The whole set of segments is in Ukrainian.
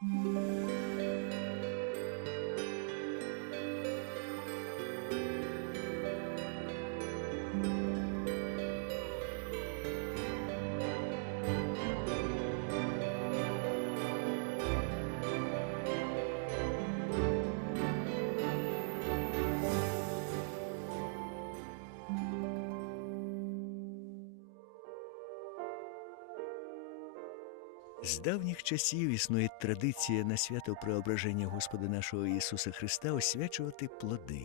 Música З давніх часів існує традиція на свято Преображення Господа нашого Ісуса Христа освячувати плоди.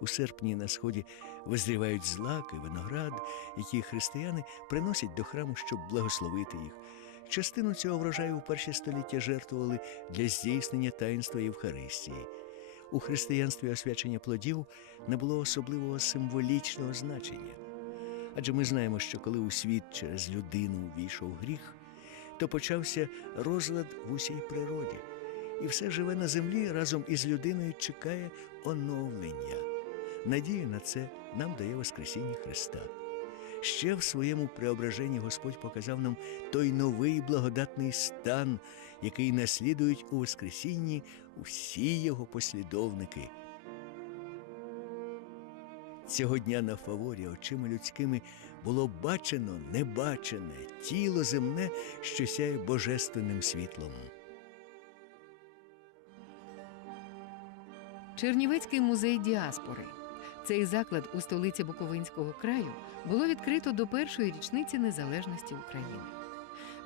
У серпні на сході визрівають злаки, виноград, які християни приносять до храму, щоб благословити їх. Частину цього врожаю у перші століття жертвували для здійснення таїнства Євхаристії. У християнстві освячення плодів не було особливого символічного значення. Адже ми знаємо, що коли у світ через людину війшов гріх, то почався розлад в усій природі, і все живе на землі разом із людиною чекає оновлення. Надію на це нам дає Воскресіння Христа. Ще в своєму преображенні Господь показав нам той новий благодатний стан, який наслідують у Воскресінні усі його послідовники. Цього дня на фаворі очима людськими було бачено небачене тіло земне, що сяє божественним світлом. Чернівецький музей діаспори. Цей заклад у столиці Буковинського краю було відкрито до першої річниці незалежності України.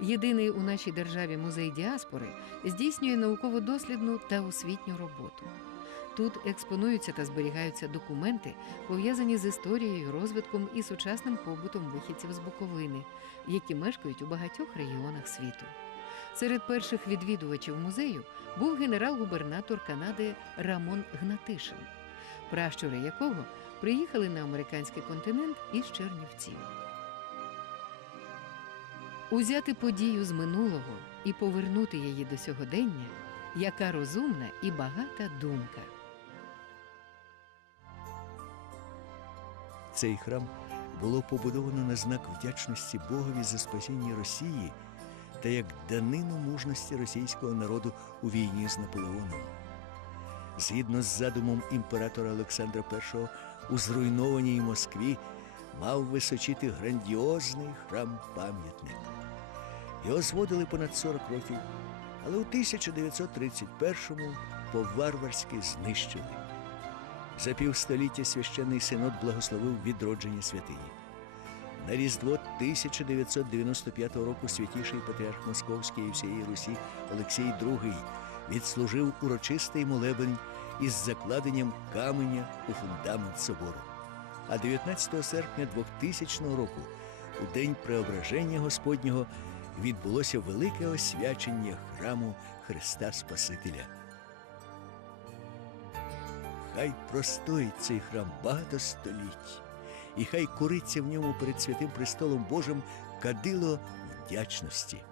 Єдиний у нашій державі музей діаспори здійснює науково-дослідну та освітню роботу. Тут експонуються та зберігаються документи, пов'язані з історією, розвитком і сучасним побутом вихідців з Буковини, які мешкають у багатьох регіонах світу. Серед перших відвідувачів музею був генерал-губернатор Канади Рамон Гнатишин, пращури якого приїхали на американський континент із Чернівців. Узяти подію з минулого і повернути її до сьогодення, яка розумна і багата думка. Цей храм було побудовано на знак вдячності Богові за спасіння Росії та як данину мужності російського народу у війні з Наполеоном. Згідно з задумом імператора Олександра І, у зруйнованій Москві мав височити грандіозний храм-пам'ятник. Його зводили понад 40 років, але у 1931-му по-варварськи знищили. За півстоліття священний синод благословив відродження святині. На Різдво 1995 року святіший патріарх Московський і всієї Русі Олексій II відслужив урочистий молебень із закладенням каменя у фундамент собору. А 19 серпня 2000 року, у день преображення Господнього, відбулося велике освячення храму Христа Спасителя. Хай простоїть цей храм багато століть, і хай куриться в ньому перед святим престолом Божим кадило вдячності.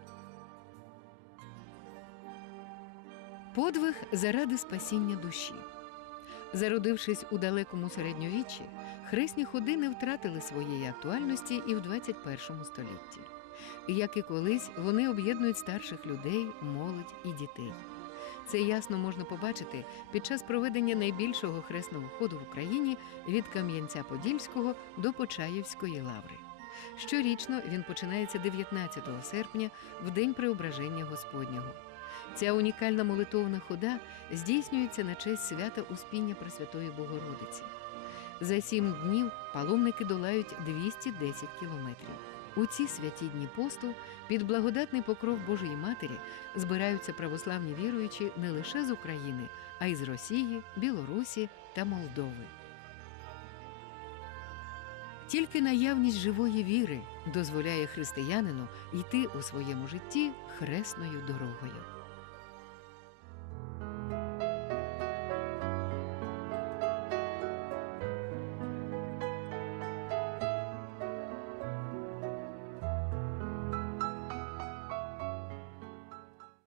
Подвиг заради спасіння душі. Зародившись у далекому середньовіччі, хресні ходи не втратили своєї актуальності і в 21 столітті. Як і колись, вони об'єднують старших людей, молодь і дітей. Це ясно можна побачити під час проведення найбільшого хресного ходу в Україні від Кам'янця-Подільського до Почаївської лаври. Щорічно він починається 19 серпня, в день преображення Господнього. Ця унікальна молитовна хода здійснюється на честь свята Успіння Пресвятої Богородиці. За сім днів паломники долають 210 кілометрів. У ці святі дні посту під благодатний покров Божої Матері збираються православні віруючі не лише з України, а й з Росії, Білорусі та Молдови. Тільки наявність живої віри дозволяє християнину йти у своєму житті хресною дорогою.